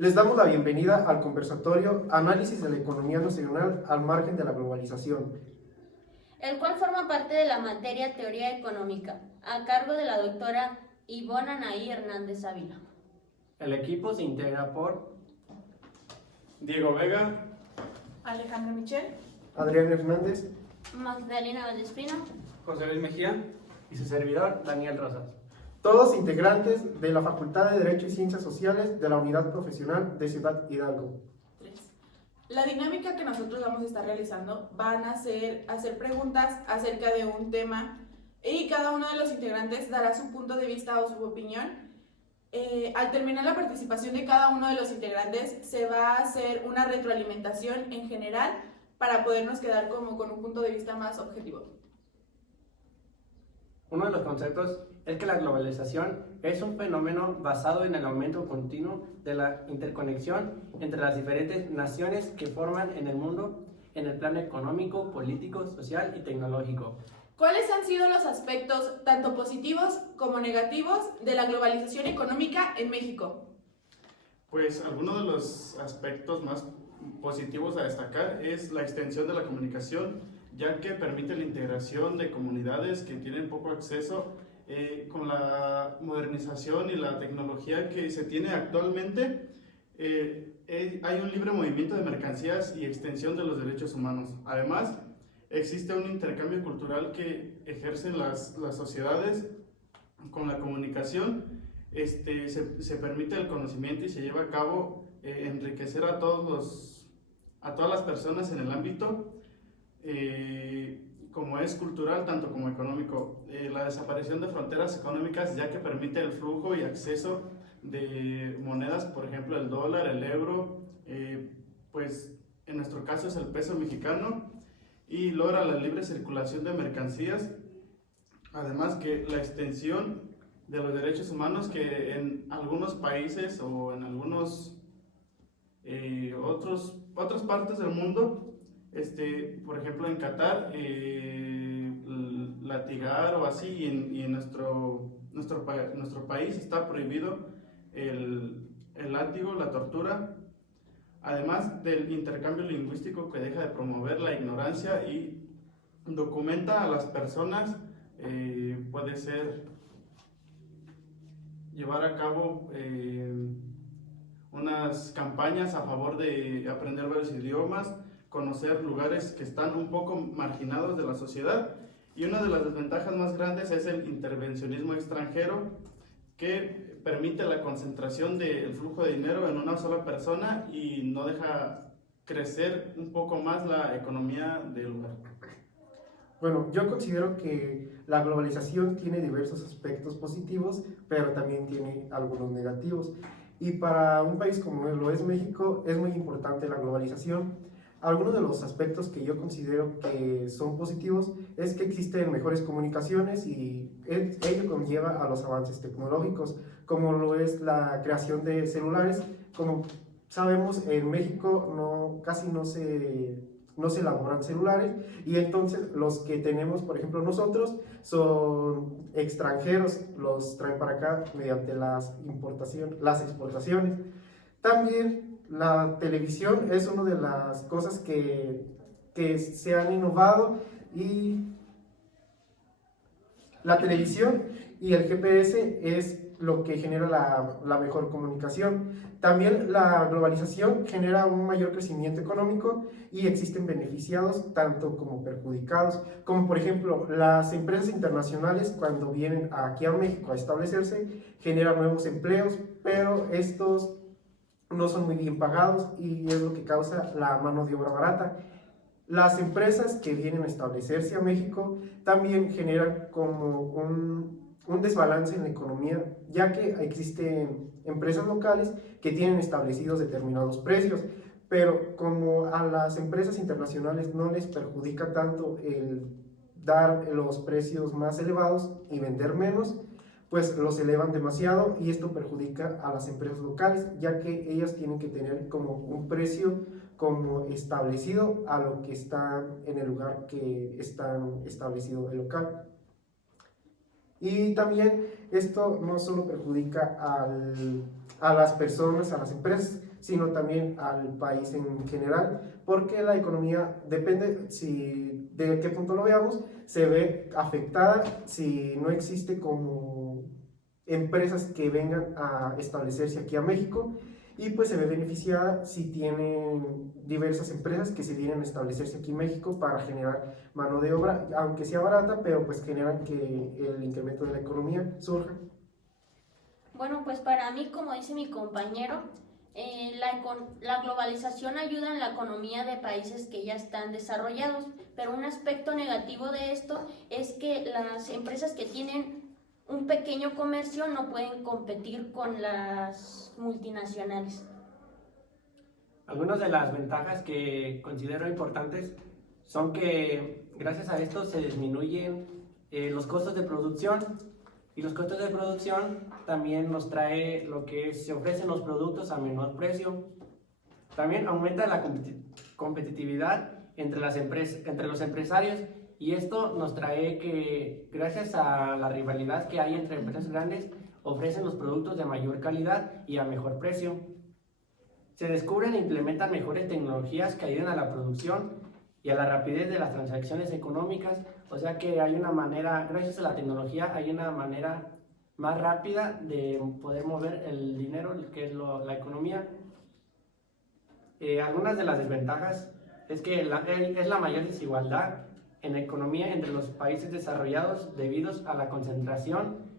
Les damos la bienvenida al conversatorio Análisis de la economía nacional al margen de la globalización, el cual forma parte de la materia Teoría Económica, a cargo de la doctora Ivonne Anaí Hernández Ávila. El equipo se integra por Diego Vega, Alejandro Michel, Adrián Hernández, Magdalena Valdespino, José Luis Mejía y su servidor Daniel Rosas. todos integrantes de la Facultad de Derecho y Ciencias Sociales de la Unidad Profesional de Ciudad Hidalgo. 3. La dinámica que nosotros vamos a estar realizando van a ser hacer preguntas acerca de un tema y cada uno de los integrantes dará su punto de vista o su opinión. Al terminar la participación de cada uno de los integrantes se va a hacer una retroalimentación en general para podernos quedar como con un punto de vista más objetivo. Uno de los conceptos es que la globalización es un fenómeno basado en el aumento continuo de la interconexión entre las diferentes naciones que forman en el mundo en el plano económico, político, social y tecnológico. ¿Cuáles han sido los aspectos, tanto positivos como negativos, de la globalización económica en México? Pues algunos de los aspectos más positivos a destacar es la extensión de la comunicación, ya que permite la integración de comunidades que tienen poco acceso. Con la modernización y la tecnología que se tiene actualmente, hay un libre movimiento de mercancías y extensión de los derechos humanos. Además, existe un intercambio cultural que ejercen las sociedades con la comunicación. Se permite el conocimiento y se lleva a cabo enriquecer a todas las personas en el ámbito, como es cultural, tanto como económico. La desaparición de fronteras económicas, ya que permite el flujo y acceso de monedas, por ejemplo el dólar, el euro, pues en nuestro caso es el peso mexicano, y logra la libre circulación de mercancías. Además que la extensión de los derechos humanos, que en algunos países o en algunos otras partes del mundo, por ejemplo en Qatar, latigar o así, y en nuestro país está prohibido el látigo, la tortura. Además del intercambio lingüístico, que deja de promover la ignorancia y documenta a las personas. Puede ser llevar a cabo unas campañas a favor de aprender varios idiomas, conocer lugares que están un poco marginados de la sociedad. Y una de las desventajas más grandes es el intervencionismo extranjero, que permite la concentración del flujo de dinero en una sola persona y no deja crecer un poco más la economía del lugar. Bueno, yo considero que la globalización tiene diversos aspectos positivos, pero también tiene algunos negativos. Y para un país como lo es México, es muy importante la globalización. Algunos de los aspectos que yo considero que son positivos es que existen mejores comunicaciones y ello conlleva a los avances tecnológicos, como lo es la creación de celulares. Como sabemos, en México casi no se elaboran celulares, y entonces los que tenemos, por ejemplo nosotros, son extranjeros, los traen para acá mediante las exportaciones. También la televisión es una de las cosas que se han innovado, y la televisión y el GPS es lo que genera la mejor comunicación. También la globalización genera un mayor crecimiento económico y existen beneficiados tanto como perjudicados, como por ejemplo las empresas internacionales, cuando vienen aquí a México a establecerse, generan nuevos empleos, pero estos no son muy bien pagados y es lo que causa la mano de obra barata. Las empresas que vienen a establecerse a México también generan como un desbalance en la economía, ya que existen empresas locales que tienen establecidos determinados precios, pero como a las empresas internacionales no les perjudica tanto el dar los precios más elevados y vender menos, pues los elevan demasiado, y esto perjudica a las empresas locales, ya que ellas tienen que tener como un precio como establecido a lo que está en el lugar que está establecido el local. Y también esto no solo perjudica a las personas, a las empresas, sino también al país en general, porque la economía depende, si de qué punto lo veamos, se ve afectada si no existe como empresas que vengan a establecerse aquí a México, y pues se ve beneficiada si tienen diversas empresas que se vienen a establecerse aquí en México para generar mano de obra, aunque sea barata, pero pues generan que el incremento de la economía surja. Bueno, pues para mí, como dice mi compañero, la globalización ayuda en la economía de países que ya están desarrollados, pero un aspecto negativo de esto es que las empresas que tienen un pequeño comercio no pueden competir con las multinacionales. Algunas de las ventajas que considero importantes son que gracias a esto se disminuyen los costos de producción, y los costos de producción también nos trae lo que se ofrecen los productos a menor precio. También aumenta la competitividad entre los empresarios, y esto nos trae que gracias a la rivalidad que hay entre empresas grandes ofrecen los productos de mayor calidad y a mejor precio. Se descubren e implementan mejores tecnologías que ayudan a la producción y a la rapidez de las transacciones económicas, o sea que hay una manera, gracias a la tecnología, hay una manera más rápida de poder mover el dinero, que es la economía. Algunas de las desventajas es que es la mayor desigualdad en la economía entre los países desarrollados debido a la concentración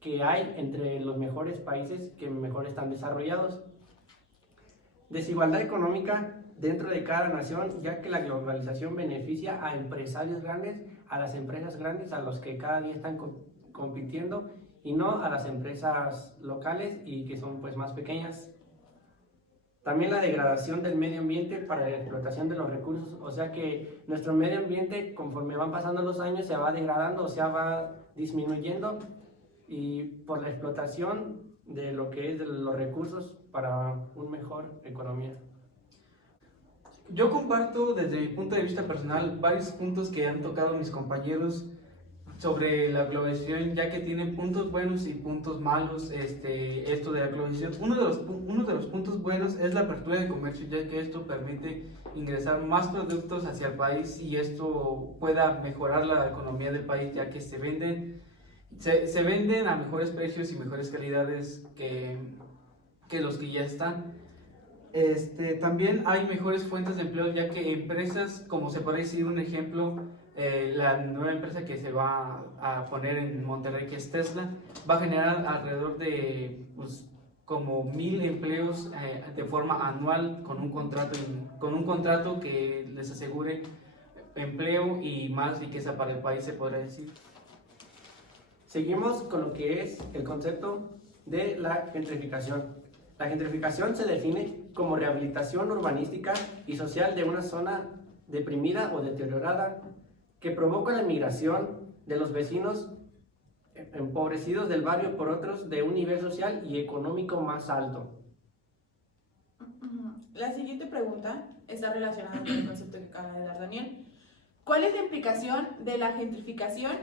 que hay entre los mejores países que mejor están desarrollados. Desigualdad económica dentro de cada nación, ya que la globalización beneficia a empresarios grandes, a las empresas grandes, a los que cada día están compitiendo, y no a las empresas locales y que son pues más pequeñas. También la degradación del medio ambiente para la explotación de los recursos, o sea que nuestro medio ambiente, conforme van pasando los años, se va degradando, o sea, va disminuyendo, y por la explotación de lo que es de los recursos para una mejor economía. Yo comparto desde mi punto de vista personal varios puntos que han tocado mis compañeros sobre la globalización, ya que tiene puntos buenos y puntos malos. Esto de la globalización, uno de los puntos buenos es la apertura de comercio, ya que esto permite ingresar más productos hacia el país y esto pueda mejorar la economía del país, ya que se venden a mejores precios y mejores calidades que los que ya están. También hay mejores fuentes de empleo, ya que empresas, como se puede decir un ejemplo, la nueva empresa que se va a poner en Monterrey, que es Tesla, va a generar alrededor de como 1000 empleos de forma anual con un contrato que les asegure empleo y más riqueza para el país, se podrá decir. Seguimos con lo que es el concepto de la gentrificación. La gentrificación se define como rehabilitación urbanística y social de una zona deprimida o deteriorada que provoca la migración de los vecinos empobrecidos del barrio por otros de un nivel social y económico más alto. La siguiente pregunta está relacionada con el concepto que acaba de dar Daniel. ¿Cuál es la implicación de la gentrificación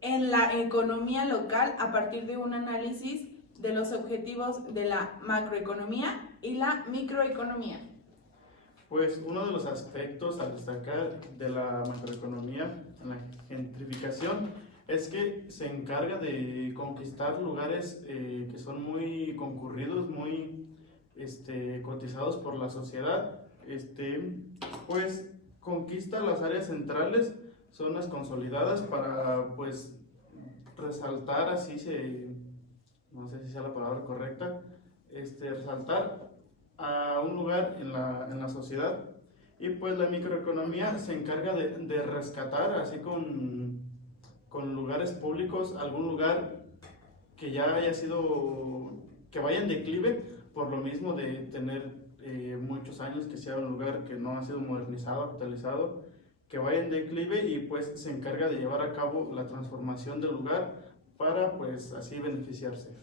en la economía local a partir de un análisis de los objetivos de la macroeconomía y la microeconomía? Pues uno de los aspectos a destacar de la macroeconomía en la gentrificación es que se encarga de conquistar lugares que son muy concurridos, muy cotizados por la sociedad. Pues conquista las áreas centrales, zonas consolidadas para pues resaltar, no sé si sea la palabra correcta, resaltar a un lugar en la sociedad. Y pues la microeconomía se encarga de rescatar, así con lugares públicos, algún lugar que ya haya sido, que vaya en declive, por lo mismo de tener muchos años, que sea un lugar que no ha sido modernizado, actualizado, que vaya en declive, y pues se encarga de llevar a cabo la transformación del lugar para pues así beneficiarse.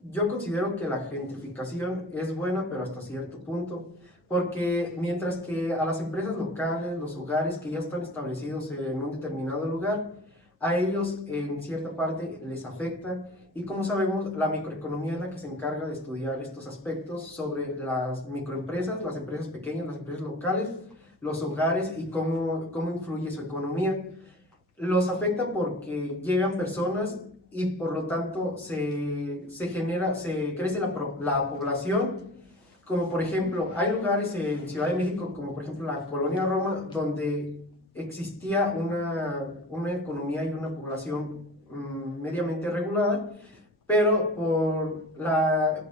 Yo considero que la gentrificación es buena, pero hasta cierto punto, porque mientras que a las empresas locales, los hogares que ya están establecidos en un determinado lugar, a ellos en cierta parte les afecta, Y como sabemos, la microeconomía es la que se encarga de estudiar estos aspectos sobre las microempresas, las empresas pequeñas, las empresas locales, los hogares y cómo influye su economía. Los afecta porque llegan personas y por lo tanto se crece la población. Como por ejemplo, hay lugares en Ciudad de México, como por ejemplo la Colonia Roma, donde existía una economía y una población mediamente regulada, pero por la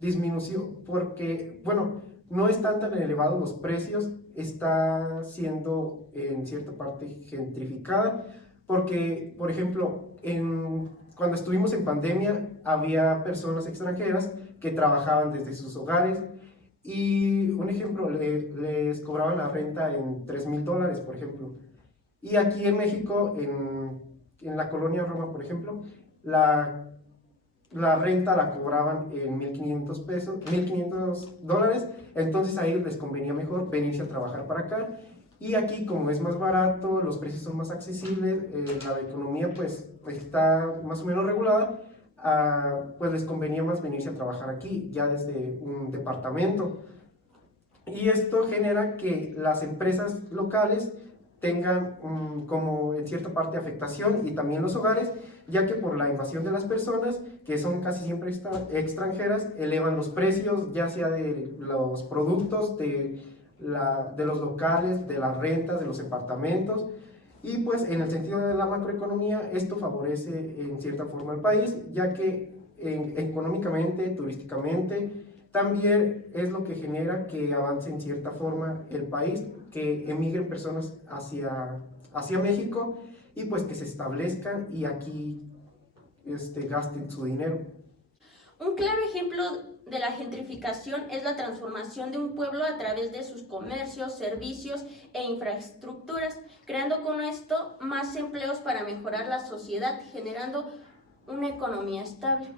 disminución, porque, bueno, no están tan elevados los precios, está siendo en cierta parte gentrificada, porque, por ejemplo, cuando estuvimos en pandemia, había personas extranjeras que trabajaban desde sus hogares y, un ejemplo, les cobraban la renta en $3,000, por ejemplo. Y aquí en México, en la Colonia Roma, por ejemplo, la renta la cobraban en $1,500, entonces a ellos les convenía mejor venirse a trabajar para acá. Y aquí, como es más barato, los precios son más accesibles, la economía pues está más o menos regulada, pues les convenía más venirse a trabajar aquí, ya desde un departamento. Y esto genera que las empresas locales tengan como en cierta parte afectación, y también los hogares, ya que por la invasión de las personas, que son casi siempre extranjeras, elevan los precios, ya sea de los productos, de los locales, de las rentas, de los departamentos. Y pues en el sentido de la macroeconomía, esto favorece en cierta forma al país, ya que económicamente, turísticamente, también es lo que genera que avance en cierta forma el país, que emigren personas hacia México y pues que se establezcan y aquí gasten su dinero. Un claro ejemplo de la gentrificación es la transformación de un pueblo a través de sus comercios, servicios e infraestructuras, creando con esto más empleos para mejorar la sociedad, generando una economía estable.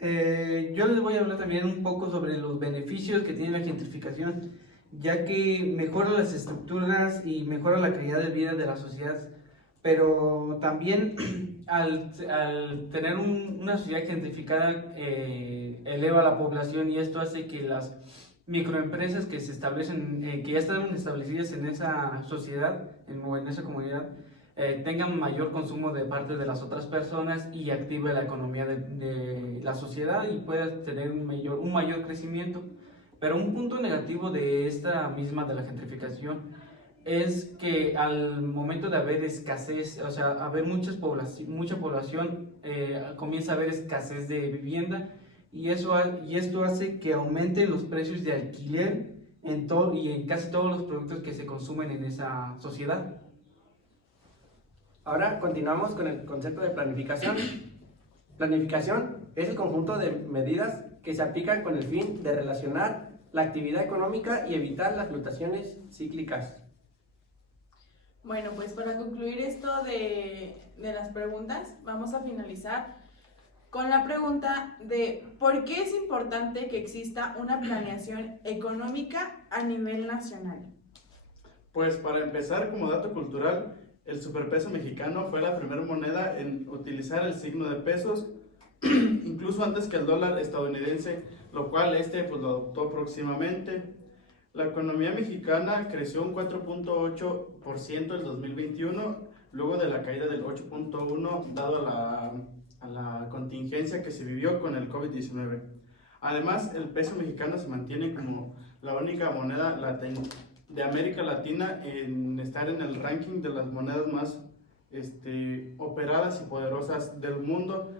Yo les voy a hablar también un poco sobre los beneficios que tiene la gentrificación, ya que mejora las estructuras y mejora la calidad de vida de la sociedad, pero también al tener una sociedad gentrificada eleva la población, y esto hace que las microempresas que se establecen, que ya están establecidas en esa sociedad, en esa comunidad, tengan mayor consumo de parte de las otras personas y active la economía de la sociedad y pueda tener un mayor crecimiento. Pero un punto negativo de esta misma, de la gentrificación, es que al momento de haber escasez, o sea, haber mucha población, comienza a haber escasez de vivienda, y esto hace que aumenten los precios de alquiler en casi todos los productos que se consumen en esa sociedad. Ahora continuamos con el concepto de planificación. Planificación es el conjunto de medidas que se aplican con el fin de relacionar la actividad económica y evitar las fluctuaciones cíclicas. Bueno, pues para concluir esto de las preguntas, vamos a finalizar con la pregunta de ¿por qué es importante que exista una planeación económica a nivel nacional? Pues para empezar, como dato cultural, el superpeso mexicano fue la primera moneda en utilizar el signo de pesos, incluso antes que el dólar estadounidense, lo cual pues lo adoptó próximamente. La economía mexicana creció un 4.8% en 2021, luego de la caída del 8.1% dado a la contingencia que se vivió con el COVID-19. Además, el peso mexicano se mantiene como la única moneda de América Latina en estar en el ranking de las monedas más operadas y poderosas del mundo.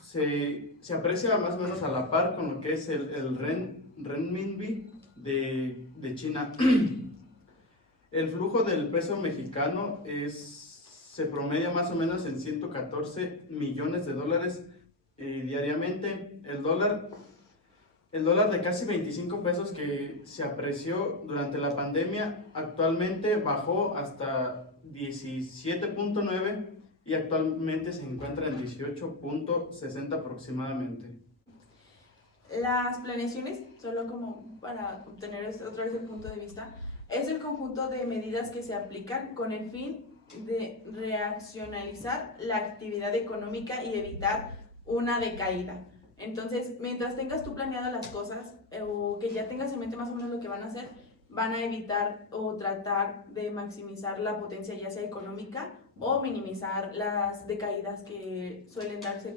Se aprecia más o menos a la par con lo que es el renminbi de China. El flujo del peso mexicano se promedia más o menos en 114 millones de dólares diariamente. El dólar de casi 25 pesos que se apreció durante la pandemia actualmente bajó hasta 17.9 y actualmente se encuentra en 18.60 aproximadamente. Las planeaciones, solo como para obtener otra vez el punto de vista, es el conjunto de medidas que se aplican con el fin de reaccionalizar la actividad económica y evitar una decaída. Entonces, mientras tengas tú planeado las cosas o que ya tengas en mente más o menos lo que van a hacer, van a evitar o tratar de maximizar la potencia ya sea económica o minimizar las decaídas que suelen darse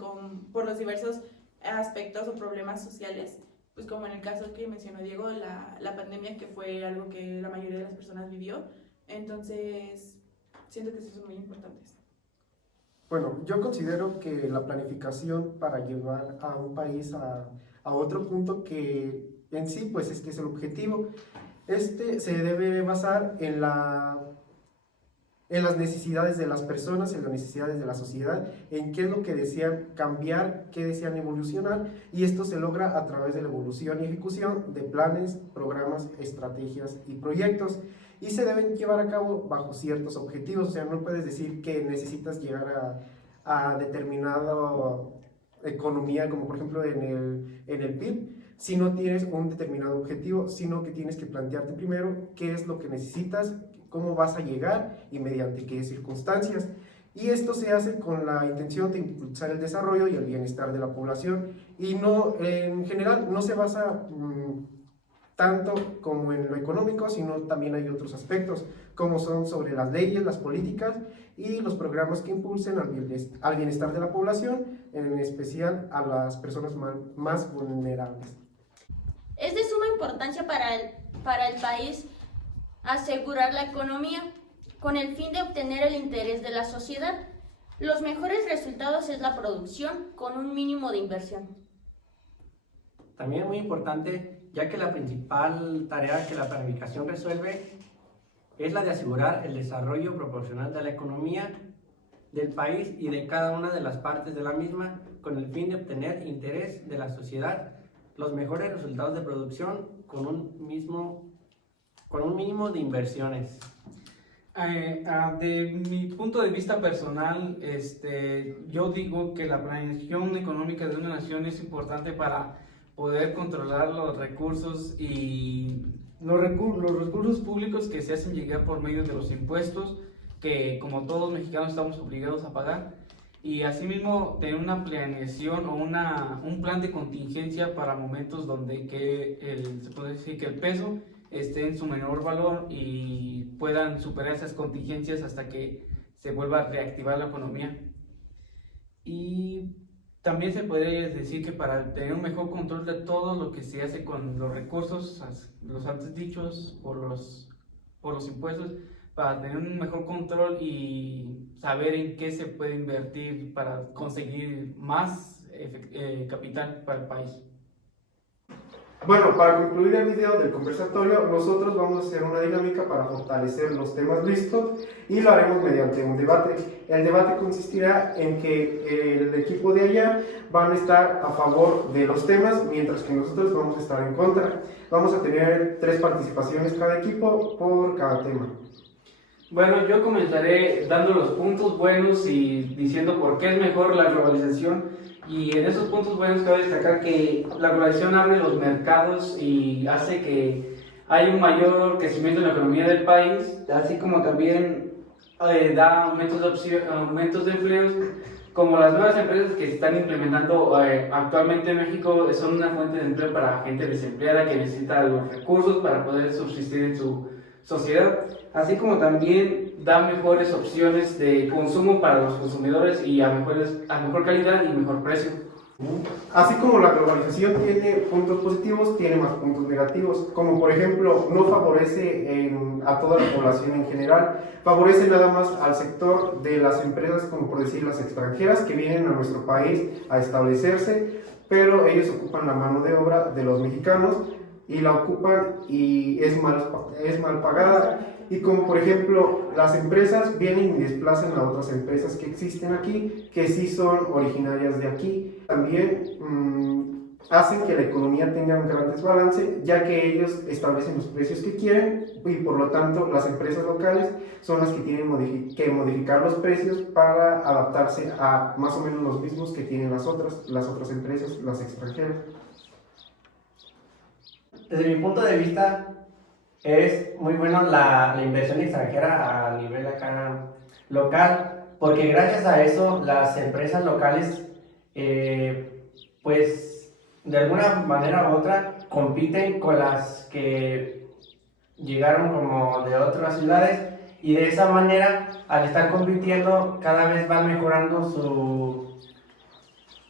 por los diversos aspectos o problemas sociales, pues como en el caso que mencionó Diego, la pandemia, que fue algo que la mayoría de las personas vivió. Entonces, siento que eso son muy importantes. Bueno, yo considero que la planificación para llevar a un país a otro punto que en sí, pues es que es el objetivo. Se debe basar en las necesidades de las personas, en las necesidades de la sociedad, en qué es lo que desean cambiar, qué desean evolucionar, y esto se logra a través de la evolución y ejecución de planes, programas, estrategias y proyectos, y se deben llevar a cabo bajo ciertos objetivos. O sea, no puedes decir que necesitas llegar a determinada economía, como por ejemplo en el PIB, si no tienes un determinado objetivo, sino que tienes que plantearte primero qué es lo que necesitas, cómo vas a llegar y mediante qué circunstancias. Y esto se hace con la intención de impulsar el desarrollo y el bienestar de la población, y no, en general no se basa tanto como en lo económico, sino también hay otros aspectos, como son sobre las leyes, las políticas y los programas que impulsen al bienestar de la población, en especial a las personas más vulnerables. Es de suma importancia para el país asegurar la economía con el fin de obtener el interés de la sociedad. Los mejores resultados es la producción con un mínimo de inversión. También es muy importante, ya que la principal tarea que la planificación resuelve es la de asegurar el desarrollo proporcional de la economía del país y de cada una de las partes de la misma, con el fin de obtener interés de la sociedad, los mejores resultados de producción con un mínimo de inversiones. De mi punto de vista personal, yo digo que la planeación económica de una nación es importante para poder controlar los recursos y los recursos públicos que se hacen llegar por medio de los impuestos, que como todos mexicanos estamos obligados a pagar, y asimismo tener una planeación o un plan de contingencia para momentos donde se puede decir que el peso esté en su menor valor y puedan superar esas contingencias hasta que se vuelva a reactivar la economía. Y también se podría decir que para tener un mejor control de todo lo que se hace con los recursos, los antes dichos, por los impuestos, para tener un mejor control y saber en qué se puede invertir para conseguir más capital para el país. Bueno, para concluir el video del conversatorio, nosotros vamos a hacer una dinámica para fortalecer los temas listos y lo haremos mediante un debate. El debate consistirá en que el equipo de allá van a estar a favor de los temas, mientras que nosotros vamos a estar en contra. Vamos a tener 3 participaciones cada equipo por cada tema. Bueno, yo comenzaré dando los puntos buenos y diciendo por qué es mejor la globalización. Y en esos puntos buenos cabe destacar que la globalización abre los mercados y hace que haya un mayor crecimiento en la economía del país, así como también da aumentos de empleos, como las nuevas empresas que se están implementando actualmente en México son una fuente de empleo para gente desempleada que necesita los recursos para poder subsistir en su sociedad, así como también da mejores opciones de consumo para los consumidores y a mejor calidad y mejor precio. Así como la globalización tiene puntos positivos, tiene más puntos negativos, como por ejemplo no favorece a toda la población en general, favorece nada más al sector de las empresas, como por decir las extranjeras, que vienen a nuestro país a establecerse, pero ellos ocupan la mano de obra de los mexicanos y la ocupan y es mal pagada. Y como por ejemplo las empresas vienen y desplazan a otras empresas que existen aquí, que sí son originarias de aquí. También hacen que la economía tenga un gran desbalance, ya que ellos establecen los precios que quieren y por lo tanto las empresas locales son las que tienen que modificar los precios para adaptarse a más o menos los mismos que tienen las otras empresas, las extranjeras. Desde mi punto de vista, es muy bueno la inversión extranjera a nivel acá local, porque gracias a eso las empresas locales, pues de alguna manera u otra, compiten con las que llegaron como de otras ciudades, y de esa manera, al estar compitiendo, cada vez van mejorando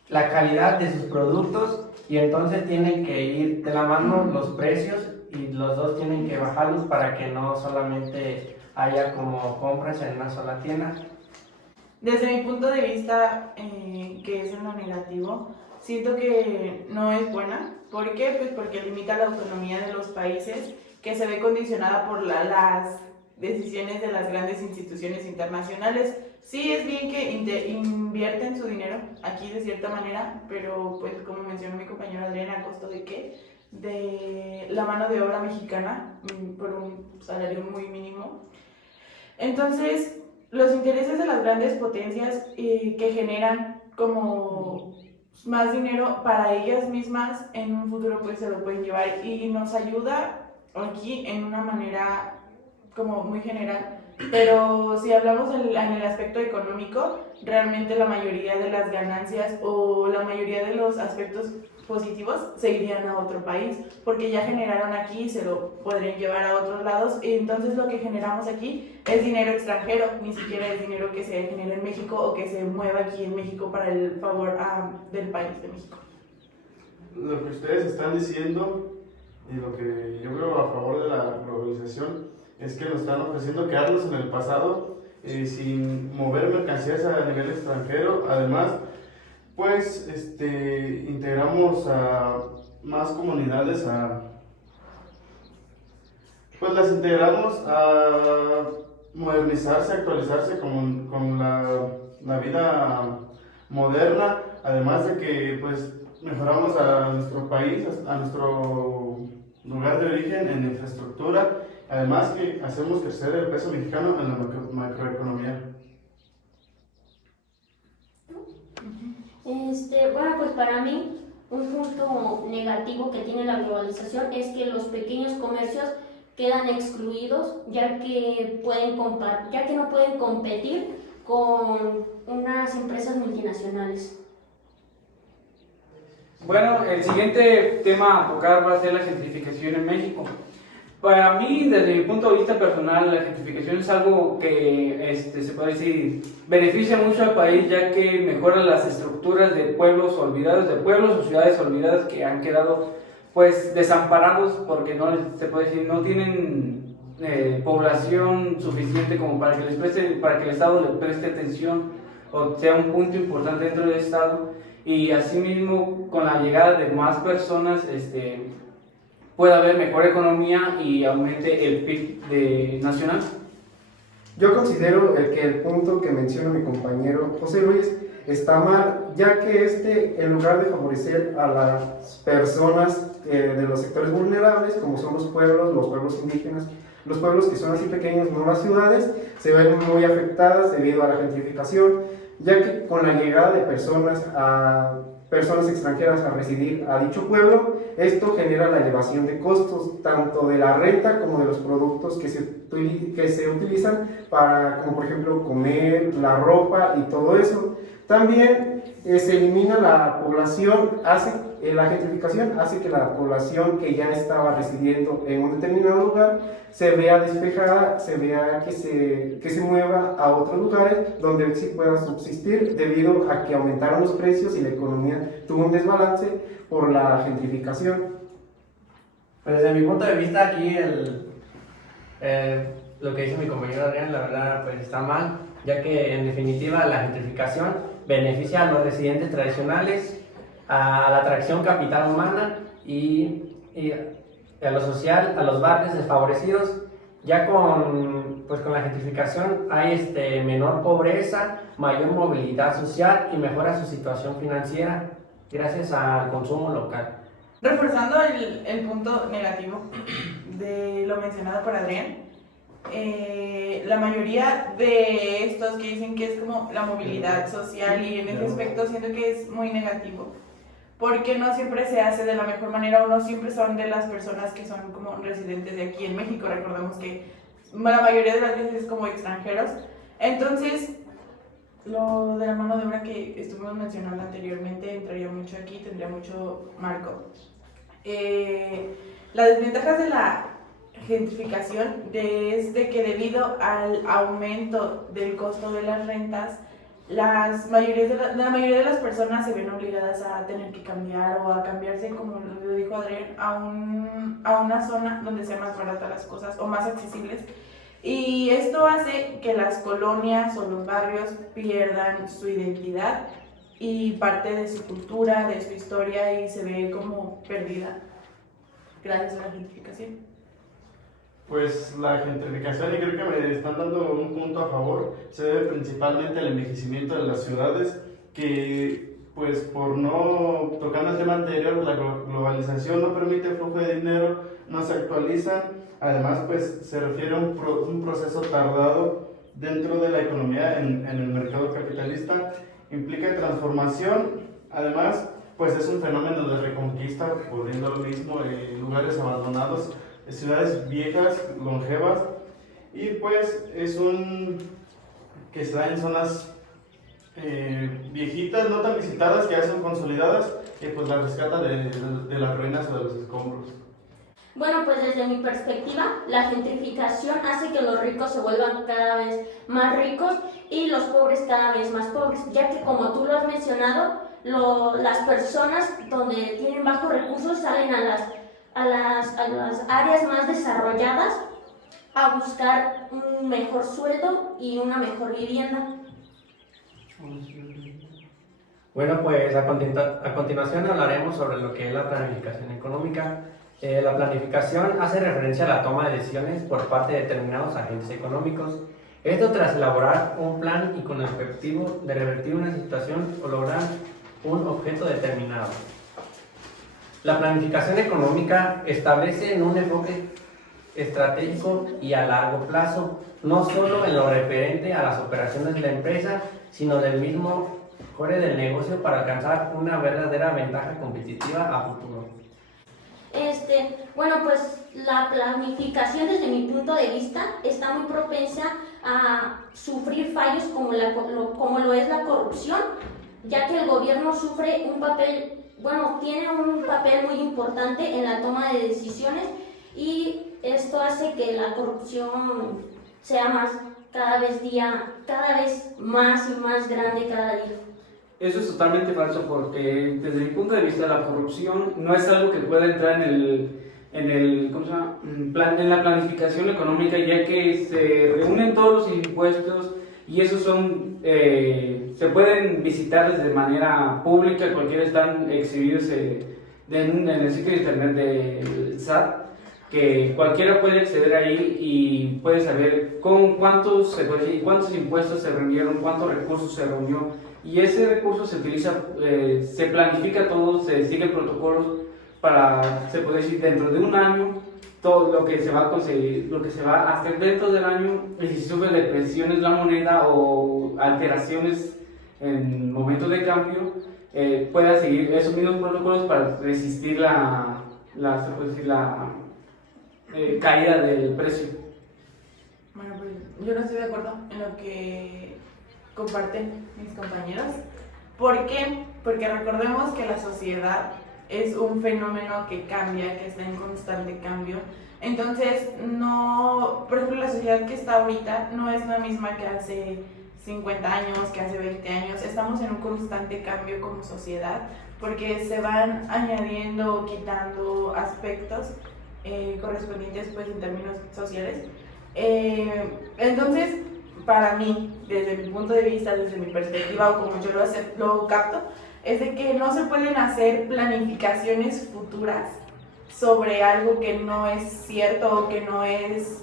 la calidad de sus productos, y entonces tienen que ir de la mano los precios, y los dos tienen que bajarlos para que no solamente haya como compras en una sola tienda. Desde mi punto de vista, que es en lo negativo, siento que no es buena. ¿Por qué? Pues porque limita la autonomía de los países, que se ve condicionada por las decisiones de las grandes instituciones internacionales. Sí, es bien que invierten su dinero aquí de cierta manera, pero pues como mencionó mi compañero Adrián, ¿a costo de qué? De la mano de obra mexicana, por un salario muy mínimo. Entonces, los intereses de las grandes potencias que generan como más dinero para ellas mismas, en un futuro pues se lo pueden llevar, y nos ayuda aquí en una manera como muy general. Pero si hablamos en el aspecto económico, realmente la mayoría de las ganancias o la mayoría de los aspectos positivos se irían a otro país, porque ya generaron aquí y se lo podrían llevar a otros lados, y entonces lo que generamos aquí es dinero extranjero, ni siquiera es dinero que se genere en México o que se mueva aquí en México para el favor del país de México. Lo que ustedes están diciendo y lo que yo veo a favor de la globalización es que nos están ofreciendo quedarnos en el pasado sin mover mercancías a nivel extranjero. Además, pues integramos a más comunidades, pues las integramos a modernizarse, actualizarse con la vida moderna, además de que pues mejoramos a nuestro país, a nuestro lugar de origen en infraestructura, además que hacemos crecer el peso mexicano en la macroeconomía. Bueno, pues para mí un punto negativo que tiene la globalización es que los pequeños comercios quedan excluidos, ya que no pueden competir con unas empresas multinacionales. Bueno, el siguiente tema a tocar va a ser la gentrificación en México. Para mí, desde mi punto de vista personal, la gentrificación es algo que se puede decir beneficia mucho al país, ya que mejora las estructuras de pueblos olvidados, de pueblos o ciudades olvidadas que han quedado pues desamparados, porque no se puede decir no tienen población suficiente como para que el Estado le preste atención o sea un punto importante dentro del Estado, y asimismo con la llegada de más personas puede haber mejor economía y aumente el PIB nacional. Yo considero que el punto que menciona mi compañero José Luis está mal, ya que en lugar de favorecer a las personas de los sectores vulnerables, como son los pueblos indígenas, los pueblos que son así pequeños, no las ciudades, se ven muy afectadas debido a la gentrificación, ya que con la llegada de personas extranjeras a residir a dicho pueblo, esto genera la elevación de costos, tanto de la renta como de los productos que se utilizan como por ejemplo comer, la ropa y todo eso. También se elimina la población, la gentrificación hace que la población que ya estaba residiendo en un determinado lugar se vea despejada, se vea que se mueva a otros lugares donde sí pueda subsistir, debido a que aumentaron los precios y la economía tuvo un desbalance por la gentrificación. Pues desde mi punto de vista aquí lo que dice mi compañero Adrián, la verdad pues está mal, ya que en definitiva la gentrificación beneficia a los residentes tradicionales, a la atracción capital humana y a lo social, a los barrios desfavorecidos. Ya con la gentrificación hay menor pobreza, mayor movilidad social y mejora su situación financiera gracias al consumo local. Reforzando el punto negativo de lo mencionado por Adrián, la mayoría de estos que dicen que es como la movilidad social, y en ese aspecto siento que es muy negativo, porque no siempre se hace de la mejor manera, o no siempre son de las personas que son como residentes de aquí en México. Recordamos que la mayoría de las veces es como extranjeros. Entonces, lo de la mano de obra que estuvimos mencionando anteriormente entraría mucho aquí, tendría mucho marco. Las desventajas de la gentrificación es de que debido al aumento del costo de las rentas, la mayoría de las personas se ven obligadas a tener que cambiar o a cambiarse, como lo dijo Adrián, a una zona donde sean más baratas las cosas o más accesibles. Y esto hace que las colonias o los barrios pierdan su identidad y parte de su cultura, de su historia, y se ve como perdida gracias a la gentrificación. Pues la gentrificación, y creo que me están dando un punto a favor, se debe principalmente al envejecimiento de las ciudades, que pues por no, tocando el tema anterior, la globalización no permite flujo de dinero, no se actualizan, además pues se refiere a un proceso tardado dentro de la economía en el mercado capitalista, implica transformación, además pues es un fenómeno de reconquista, volviendo a lo mismo, lugares abandonados, ciudades viejas, longevas, y pues es un que se da en zonas viejitas, no tan visitadas, que ya son consolidadas, que pues la rescata de las ruinas o de los escombros. Bueno, pues desde mi perspectiva, la gentrificación hace que los ricos se vuelvan cada vez más ricos y los pobres cada vez más pobres, ya que como tú lo has mencionado, las personas donde tienen bajos recursos salen a las áreas más desarrolladas a buscar un mejor sueldo y una mejor vivienda. Bueno, pues a continuación hablaremos sobre lo que es la planificación económica. La planificación hace referencia a la toma de decisiones por parte de determinados agentes económicos. Esto tras elaborar un plan y con el objetivo de revertir una situación o lograr un objeto determinado. La planificación económica establece un enfoque estratégico y a largo plazo, no solo en lo referente a las operaciones de la empresa, sino del mismo core del negocio para alcanzar una verdadera ventaja competitiva a futuro. Bueno, pues la planificación desde mi punto de vista está muy propensa a sufrir fallos como lo es la corrupción, ya que el gobierno sufre tiene un papel muy importante en la toma de decisiones y esto hace que la corrupción sea cada vez más y más grande cada día. Eso es totalmente falso porque desde mi punto de vista la corrupción no es algo que pueda entrar ¿cómo se llama? En la planificación económica, ya que se reúnen todos los impuestos y esos se pueden visitar de manera pública, cualquiera están exhibidos en el sitio de internet del SAT, que cualquiera puede acceder ahí y puede saber cuántos impuestos se reunieron, cuántos recursos se reunió, y ese recurso se utiliza, se planifica todo, se siguen protocolos para, se puede decir, dentro de un año, todo lo que se va a conseguir, lo que se va a hacer dentro del año, y si sufre depresiones la moneda o alteraciones en momentos de cambio, pueda seguir esos mismos protocolos para resistir la caída del precio. Bueno, pues yo no estoy de acuerdo en lo que comparten mis compañeros. ¿Por qué? Porque recordemos que la sociedad es un fenómeno que cambia, que está en constante cambio. Entonces, por ejemplo, la sociedad que está ahorita no es la misma que hace 50 años, que hace 20 años. Estamos en un constante cambio como sociedad porque se van añadiendo o quitando aspectos correspondientes pues en términos sociales. Entonces, para mí, desde mi punto de vista, desde mi perspectiva o como yo lo capto, es de que no se pueden hacer planificaciones futuras sobre algo que no es cierto o que no es,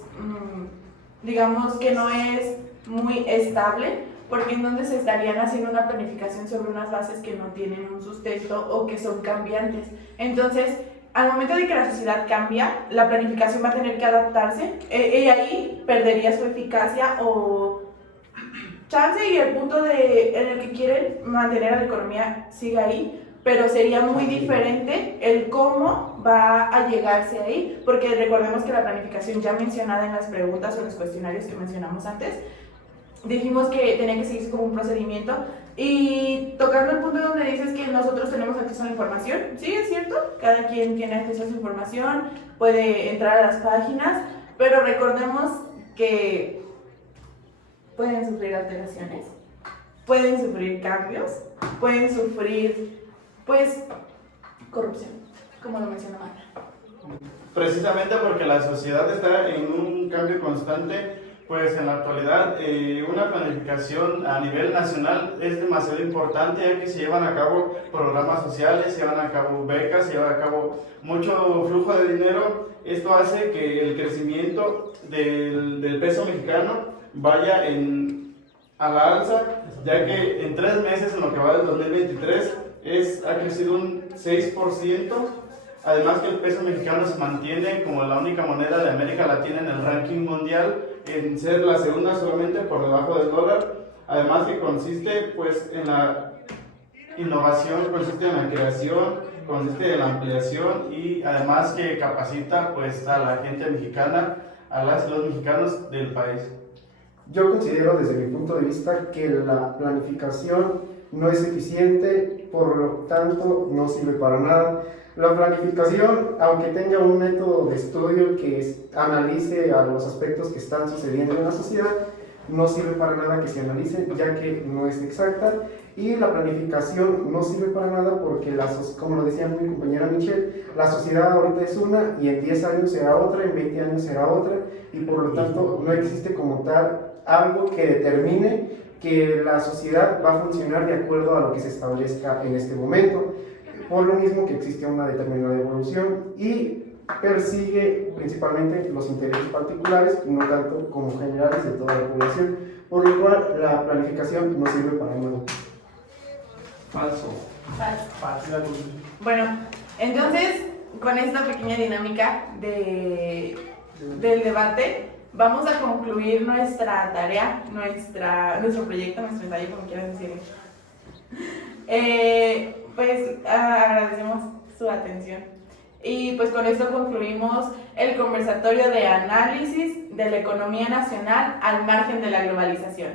digamos, que no es muy estable, porque entonces se estarían haciendo una planificación sobre unas bases que no tienen un sustento o que son cambiantes. Entonces, al momento de que la sociedad cambia, la planificación va a tener que adaptarse y ahí perdería su eficacia o chance, y el punto en el que quieren mantener a la economía sigue ahí, pero sería muy diferente el cómo va a llegarse ahí, porque recordemos que la planificación ya mencionada en las preguntas o en los cuestionarios que mencionamos antes, dijimos que tenía que seguirse como un procedimiento. Y tocando el punto donde dices que nosotros tenemos acceso a la información, sí, es cierto, cada quien tiene acceso a su información, puede entrar a las páginas, pero recordemos que pueden sufrir alteraciones, pueden sufrir cambios, pueden sufrir, pues, corrupción, como lo mencionó Ana. Precisamente porque la sociedad está en un cambio constante, pues en la actualidad una planificación a nivel nacional es demasiado importante, ya que se llevan a cabo programas sociales, se llevan a cabo becas, se lleva a cabo mucho flujo de dinero. Esto hace que el crecimiento del peso mexicano vaya a la alza, ya que en 3 meses, en lo que va del 2023, ha crecido un 6%. Además que el peso mexicano se mantiene como la única moneda de América Latina en el ranking mundial, en ser la segunda solamente por debajo del dólar. Además que consiste pues en la innovación, consiste en la creación, consiste en la ampliación y además que capacita pues a la gente mexicana, a los mexicanos del país. Yo considero desde mi punto de vista que la planificación no es eficiente, por lo tanto no sirve para nada. La planificación, aunque tenga un método de estudio que analice a los aspectos que están sucediendo en la sociedad, no sirve para nada que se analicen, ya que no es exacta. Y la planificación no sirve para nada porque, como lo decía mi compañera Michelle, la sociedad ahorita es una y en 10 años será otra, en 20 años será otra, y por lo tanto no existe como tal algo que determine que la sociedad va a funcionar de acuerdo a lo que se establezca en este momento. Por lo mismo que existe una determinada evolución y persigue principalmente los intereses particulares, no tanto como generales de toda la población, por lo cual la planificación no sirve para nada. Falso. Falso. Bueno, entonces, con esta pequeña dinámica del debate, vamos a concluir nuestra tarea, nuestro proyecto, nuestro ensayo, como quieras decirlo. Pues agradecemos su atención. Y pues con esto concluimos el conversatorio de análisis de la economía nacional al margen de la globalización.